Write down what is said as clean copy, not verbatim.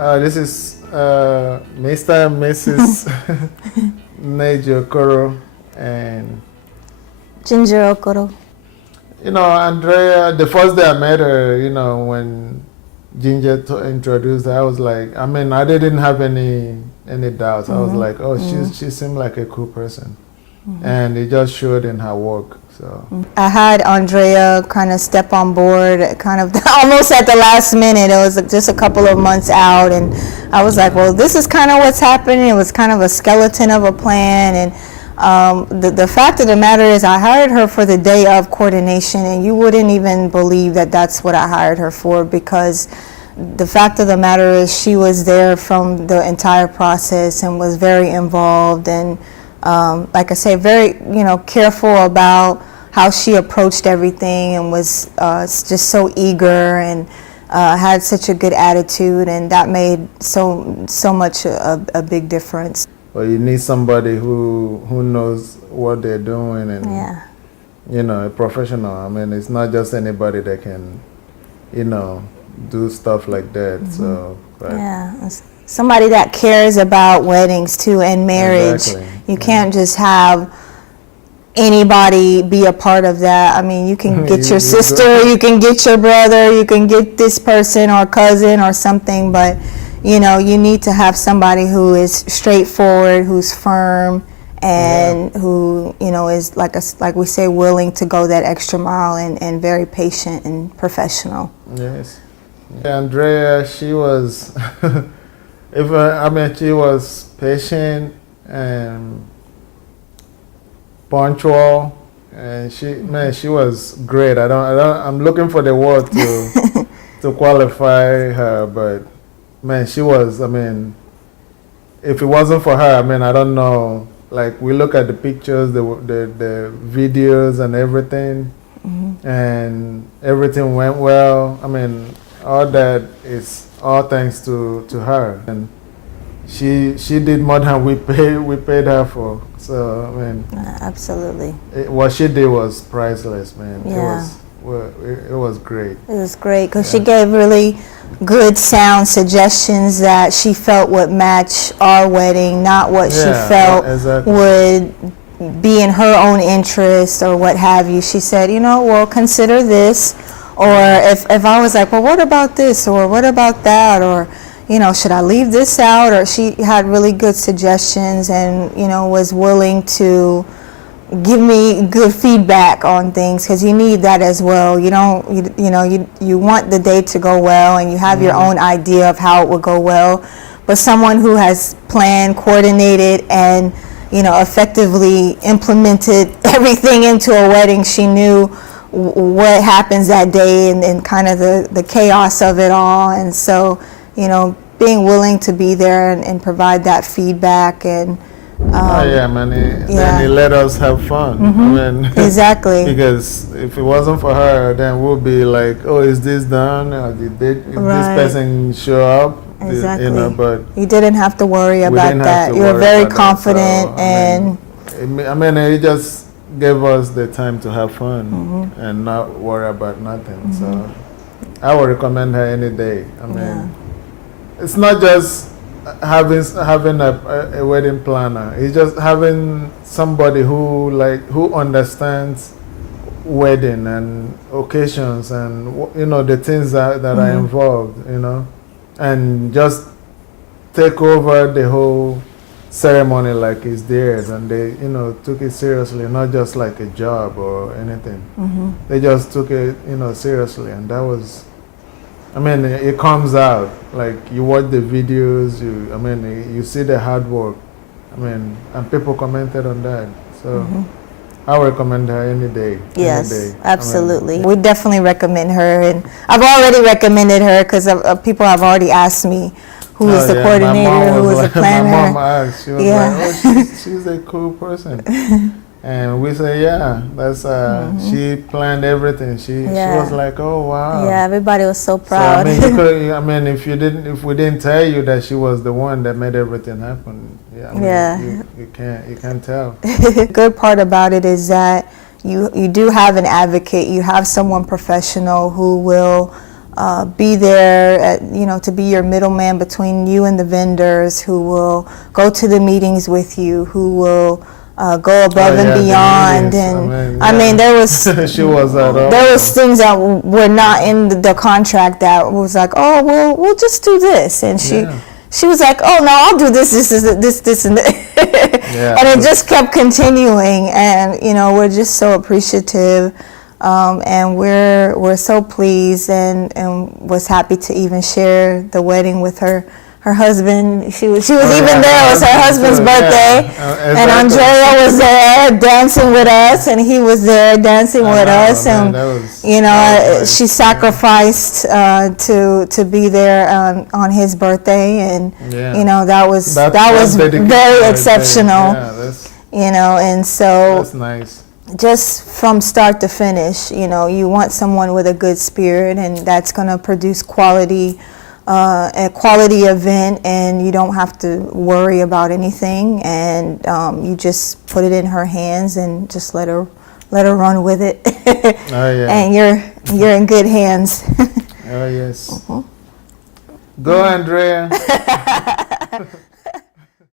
This is Mr. and Mrs. Neji Okoro and Ginger Okoro. You know, Andrea, the first day I met her, you know, when Ginger introduced her, I was like, I mean, I didn't have any doubts. I was like, oh, she seemed like a cool person. And it just showed in her work. So I had Andrea kind of step on board kind of almost at the last minute. It was just a couple of months out, and I was like, well, this is kind of what's happening. It was kind of a skeleton of a plan, and the fact of the matter is I hired her for the day of coordination, and you wouldn't even believe that that's what I hired her for, because the fact of the matter is she was there from the entire process and was very involved, and like I say, very, you know, careful about how she approached everything, and was just so eager, and had such a good attitude, and that made so much a big difference. Well, you need somebody who knows what they're doing, and you know, a professional. I mean, it's not just anybody that can, you know, do stuff like that. So somebody that cares about weddings too, and marriage. Exactly. You can't just have anybody be a part of that. I mean, you can get your sister, you can get your brother, you can get this person or cousin or something, but you know, you need to have somebody who is straightforward, who's firm, and who, you know, is like we say, willing to go that extra mile, and very patient and professional. Yes. Andrea, she was she was patient and punctual, and she was great. I'm looking for the word to qualify her, but man, she was, I mean, if it wasn't for her, I mean, I don't know, like, we look at the pictures, the videos and everything, and everything went well. I mean, all that is all thanks to her, and she did more than we paid her for. So I mean, absolutely, what she did was priceless, man. Yeah. It was great. It was great because she gave really good sound suggestions that she felt would match our wedding, not what she felt would be in her own interest or what have you. She said, you know, well, consider this. Or if I was like, well, what about this? Or what about that? Or, you know, should I leave this out? Or she had really good suggestions, and, you know, was willing to give me good feedback on things, because you need that as well. You don't, you want the day to go well, and you have your own idea of how it would go well. But someone who has planned, coordinated, and, you know, effectively implemented everything into a wedding, she knew what happens that day, and kind of the chaos of it all. And so, you know, being willing to be there and provide that feedback, and and he let us have fun. I mean, exactly. Because if it wasn't for her, then we'll be like, oh, is this done? Or did this person show up? Exactly. You know, but you didn't have to worry about that. You were very confident, and I mean, it just gave us the time to have fun and not worry about nothing. So I would recommend her any day. I mean, it's not just having a wedding planner. It's just having somebody who understands wedding and occasions, and, you know, the things that are involved, you know, and just take over the whole ceremony like it's theirs, and they, you know, took it seriously, not just like a job or anything. They just took it, you know, seriously, and that was, I mean, it comes out. Like, you watch the videos, you see the hard work. I mean, and people commented on that. So I would recommend her any day. Yes, any day. absolutely. I mean, we definitely recommend her, and I've already recommended her because people have already asked me who is the coordinator, who is the planner. My mom asked, she was like, oh, she's a cool person. And we say, that's she planned everything. She was like, oh wow. Yeah, everybody was so proud. So, I mean, if we didn't tell you that she was the one that made everything happen, you can't tell. The good part about it is that you do have an advocate. You have someone professional who will be there, to be your middleman between you and the vendors, who will go to the meetings with you, who will go above and beyond. And I mean, there was she was there was things that were not in the contract that was like, oh, well, we'll just do this, and she was like, oh no, I'll do this, and this, and and it just kept continuing, and we're just so appreciative. And we're so pleased, and was happy to even share the wedding with her husband. She was even there. It was her husband's birthday, and Andrea was there dancing with us, and he was there dancing with us, and she sacrificed to be there on his birthday, and that was very exceptional. And so that's nice. Just from start to finish, you want someone with a good spirit, and that's going to produce a quality event, and you don't have to worry about anything, and you just put it in her hands and just let her run with it. And you're in good hands. Oh yes. Go, Andrea.